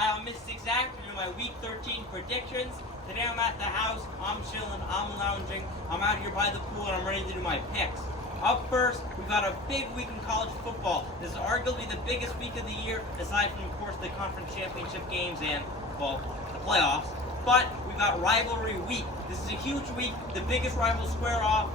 I'm Mystic Zach doing my Week 13 predictions. Today I'm at the house, I'm chilling, I'm lounging, I'm out here by the pool, and I'm ready to do my picks. Up first, we've got a big week in college football. This is arguably the biggest week of the year, aside from, of course, the conference championship games and, well, the playoffs. But we've got Rivalry Week. This is a huge week. The biggest rivals square off.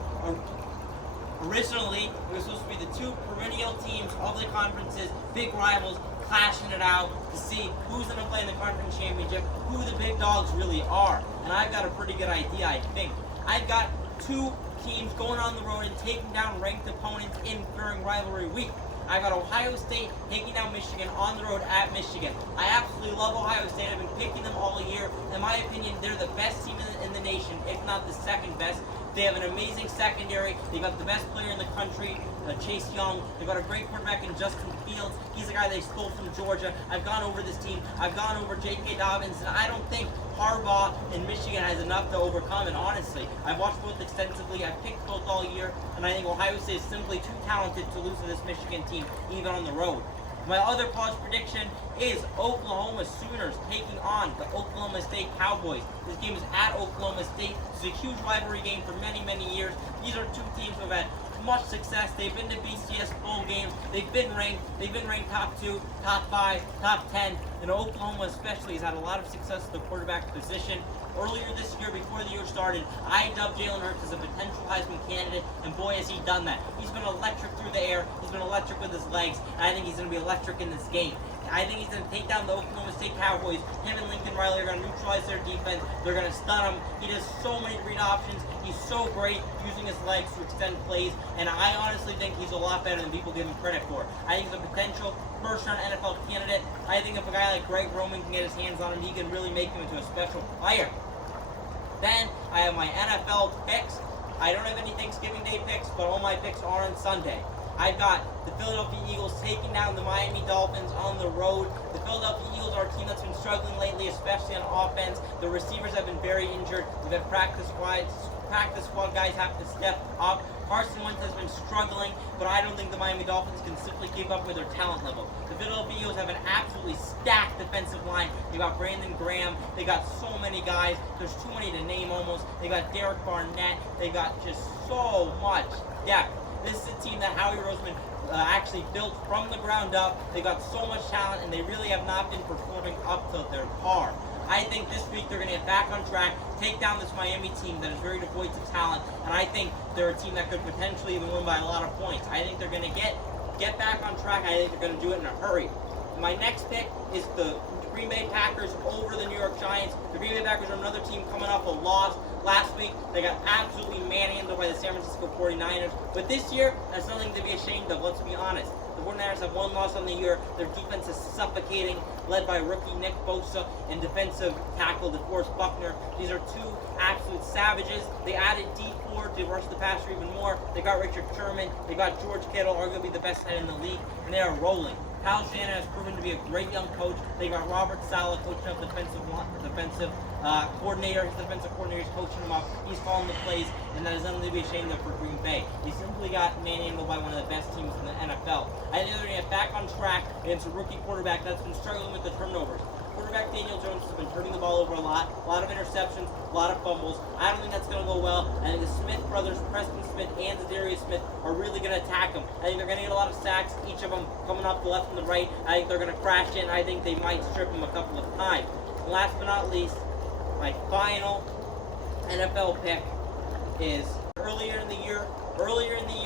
Originally, it was supposed to be the two perennial teams of the conferences, big rivals, clashing it out to see who's going to play in the conference championship, who the big dogs really are. And I've got a pretty good idea, I think. I've got two teams going on the road and taking down ranked opponents during Rivalry Week. I got Ohio State taking down Michigan on the road at Michigan. I absolutely love Ohio State. I've been picking them all year. In my opinion, they're the best team in the nation, if not the second best. They have an amazing secondary. They've got the best player in the country, Chase Young. They've got a great quarterback in Justin Fields. He's the guy they stole from Georgia. I've gone over this team. I've gone over J.K. Dobbins, and I don't think Harbaugh in Michigan has enough to overcome it, honestly. I've watched both extensively. I've picked both all year, and I think Ohio State is simply too talented to lose to this Michigan team, even on the road. My other college prediction is Oklahoma Sooners taking on the Oklahoma State Cowboys. This game is at Oklahoma State. It's a huge rivalry game for many, many years. These are two teams who have had much success. They've been to BCS bowl games. They've been ranked top 2, top 5, top 10. And Oklahoma especially has had a lot of success at the quarterback position. Earlier this year, before the year started, I dubbed Jalen Hurts as a potential Heisman candidate, and boy has he done that. He's been electric through the air, he's been electric with his legs, and I think he's going to be electric in this game. I think he's going to take down the Oklahoma State Cowboys. Him and Lincoln Riley are going to neutralize their defense. They're going to stun him. He does so many read options. He's so great using his legs to extend plays, and I honestly think he's a lot better than people give him credit for. I think he's a potential first-round NFL candidate. I think if a guy like Greg Roman can get his hands on him, he can really make him into a special player. Then I have my NFL picks. I don't have any Thanksgiving Day picks, but all my picks are on Sunday. I've got the Philadelphia Eagles taking down the Miami Dolphins on the road. The Philadelphia Eagles are a team that's been struggling lately, especially on offense. The receivers have been very injured. We've had practice squad guys have to step up. Carson Wentz has been struggling, but I don't think the Miami Dolphins can simply keep up with their talent level. The Philadelphia Eagles have an absolutely stacked defensive line. They got Brandon Graham. They got so many guys. There's too many to name almost. They got Derek Barnett. They got just so much depth. This is a team that Howie Roseman actually built from the ground up. They got so much talent, and they really have not been performing up to their par. I think this week they're going to get back on track, take down this Miami team that is very devoid of talent, and I think they're a team that could potentially even win by a lot of points. I think they're going to get back on track. I think they're going to do it in a hurry. My next pick is the Green Bay Packers over the New York Giants. The Green Bay Packers are another team coming off a loss. Last week, they got absolutely manhandled by the San Francisco 49ers. But this year, that's nothing to be ashamed of, let's be honest. The 49ers have one loss on the year. Their defense is suffocating, led by rookie Nick Bosa and defensive tackle DeForest Buckner. These are two absolute savages. They added D Ford to rush the passer even more. They got Richard Sherman. They got George Kittle, arguably the best head in the league, and they are rolling. Kyle Shanahan has proven to be a great young coach. They got Robert Saleh coaching up defensive coordinator. His defensive coordinator is coaching him up. He's calling the plays, and that is nothing to be ashamed of for Green Bay. They simply got manhandled by one of the best teams in the NFL. I think they're going to get back on track against a rookie quarterback that's been struggling with the turnovers. Quarterback Daniel Jones has been turning the ball over a lot of interceptions, a lot of fumbles. I don't think that's going to go well. I think the Smith brothers, Preston Smith and Zadarius Smith, are really going to attack him. I think they're going to get a lot of sacks, each of them coming off the left and the right. I think they're going to crash in. I think they might strip him a couple of times. And last but not least, my final NFL pick is earlier in the year,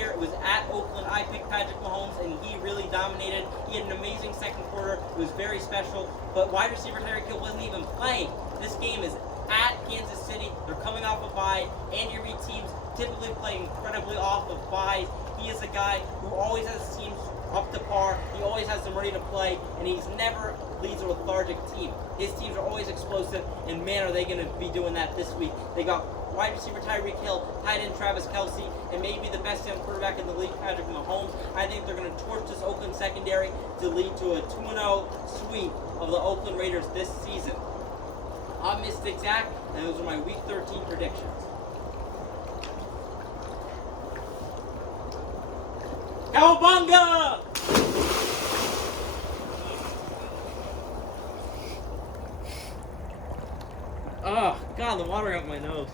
it was at Oakland. I picked Patrick Mahomes, and he really dominated. He had an amazing second quarter. It was very special. But wide receiver Tyreek Hill wasn't even playing. This game is at Kansas City. They're coming off a bye. Andy Reid teams typically play incredibly off of byes. He is a guy who always has teams up to par. He always has them ready to play, and he's never leads a lethargic team. His teams are always explosive, and man, are they going to be doing that this week. They got wide receiver Tyreek Hill, tight end Travis Kelce, and maybe the best young quarterback in the league, Patrick Mahomes. I think they're going to torch this Oakland secondary to lead to a 2-0 sweep of the Oakland Raiders this season. I'm Mystic Zach, and those are my Week 13 predictions. Cowabunga! Oh, God, the water got my nose.